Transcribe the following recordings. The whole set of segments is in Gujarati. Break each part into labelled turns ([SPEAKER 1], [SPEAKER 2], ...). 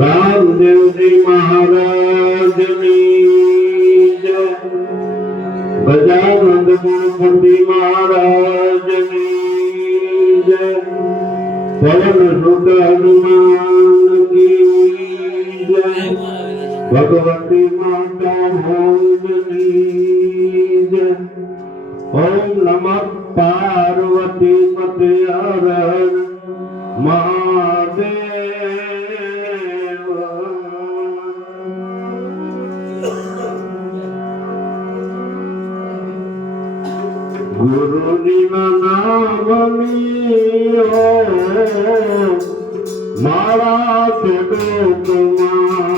[SPEAKER 1] રામદેવજી મહારાજની જય. ગજાનંદ ગણપતિ મહારાજની જય. પવન સુત હનુમાન કી જય. ભગવતી માતા ભોજની જય. ઓમ નમઃ પાર્વતી પતે હર મહાદેવ ગુરુજીના નામની હો મારા સેવકમાં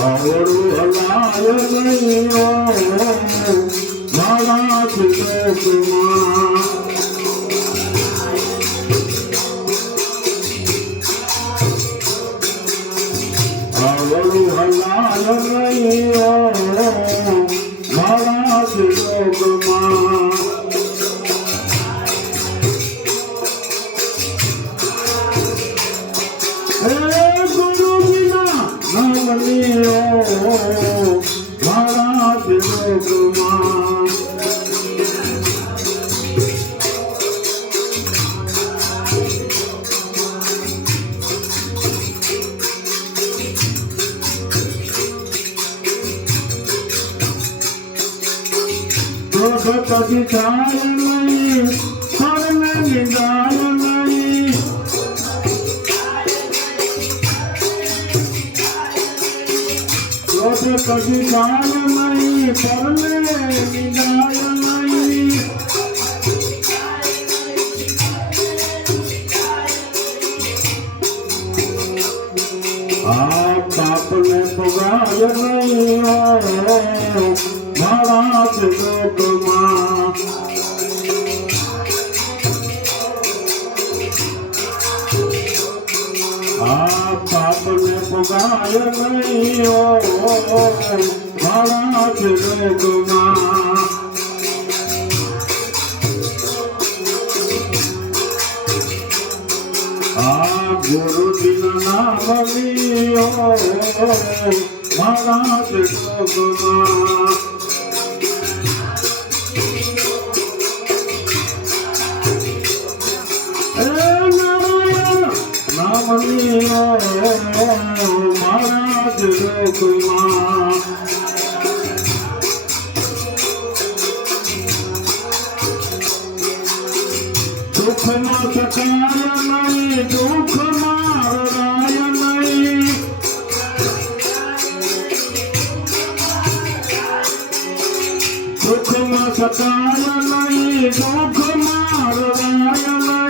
[SPEAKER 1] આવડું નહીં ઓ મારા ચિત્તમાં આવડું નહીં ઓ મારા ચિત્તમાં ઓ મારા ચિત્તમાં ક્રોધ કદી થાય કર્મ કર્મ નિદાય નહીં આ પાપને પગાય નહીં મારા લોકમાં પગાય નહીં ઓ મારા લોકમાં મારા લોકમાં દુઃખમાં સકાય નહીં દુઃખમાં રડાય નહીં દુઃખમાં સતાય નહીં દુઃખમાં રડાય નહીં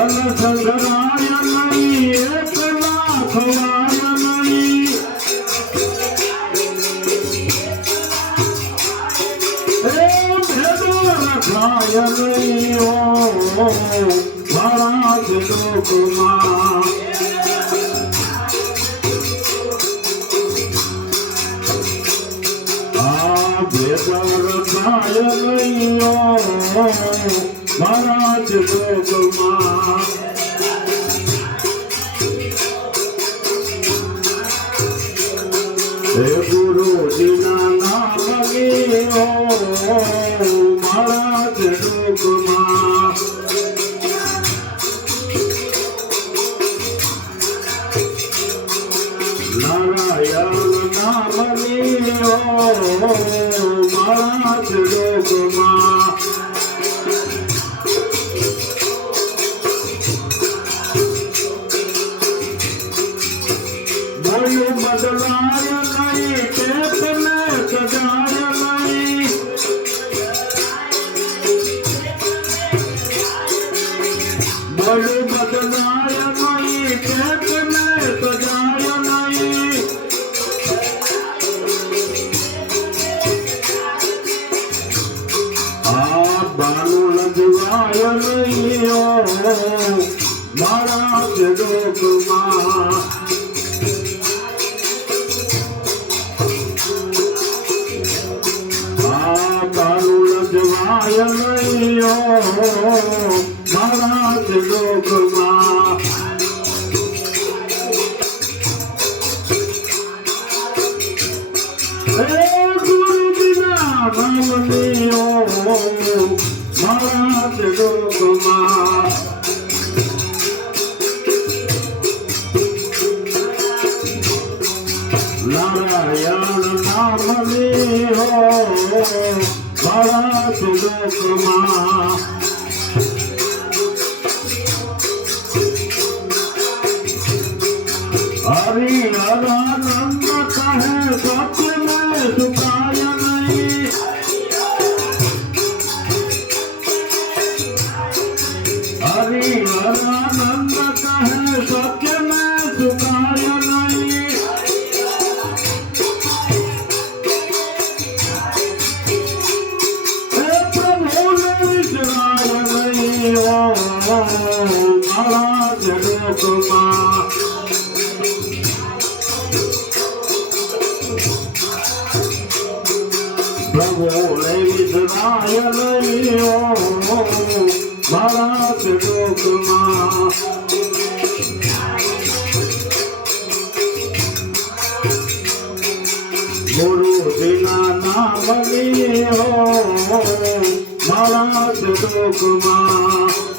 [SPEAKER 1] જન સંઘરાય નહીં એકમાં ખવાય કુમાર મહારાજ ગોકુમાર હે ગુરુજીના નામ ગીરો બોલ્યું બદલાય નહીં ચેતને સજાય નહીં આ બાનું લજવાય નહીં મારા જ મારા જ લોકમાં નારાયણ નામની હો મારા જ લોકમાં હરિ પ્રભુને વિસરાય નહીં ઓ મારા લોકમાં ગુરુજીના નામની હો મારા જ લોકમાં